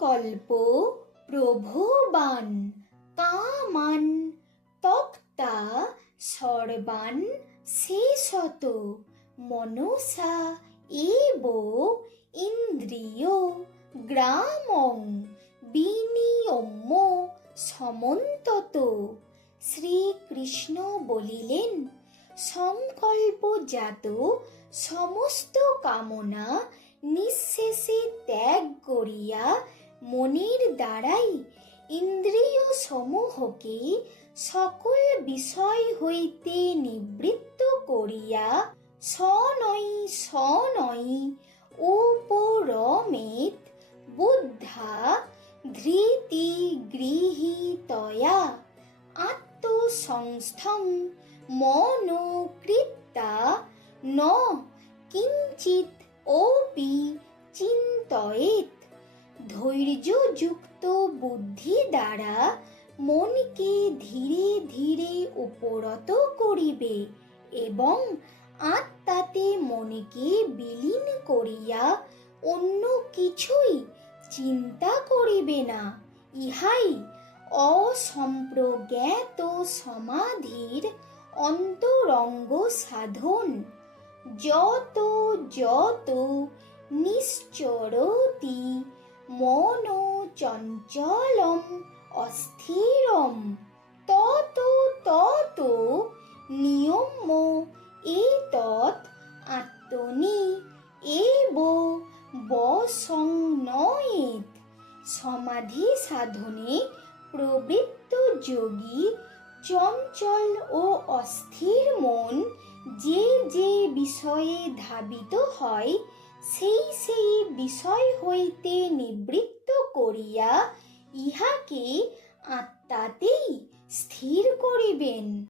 সংকল্প প্রভবান কামান তক্তা সর্বান শেষত মনসা এব ইন্দ্রিয় গ্রামং বিনিয়ম্য সমন্তত। শ্রীকৃষ্ণ বলিলেন, সংকল্পজাত সমস্ত কামনা নিঃশেষে ত্যাগ করিয়া মনের দ্বারাই ইন্দ্রিয় সমূহকে সকল বিষয় হইতে নিবৃত্ত করিয়া সনৈ সনৈ উপরমেত বুদ্ধা ধৃতি গৃহীতয়া আত্মসংস্থং মনোকৃত্যা ন কিঞ্চিৎ অপি চিন্তয়েৎ। ধৈর্যযুক্ত বুদ্ধি দ্বারা মনকে ধীরে ধীরে উপরত করিবে এবং আত্মাতে মনকে বিলীন করিয়া অন্য কিছুই চিন্তা করিবে না। ইহাই অসম্প্রজ্ঞাত সমাধির অন্তরঙ্গ সাধন। যত যত নিশ্চরতি মনো চঞ্চলম অস্থিরম তত তত নিয়ম্য এতৎ আত্মনি এব বসংনয়েৎ। সমাধি সাধনে প্রবৃত্ত যোগী চঞ্চল ও অস্থির মন যে যে বিষয়ে ধাবিত হয় সেই সেই বিষয় হইতে নিবৃত্ত করিয়া ইহাকে আত্মাতেই স্থির করিবেন।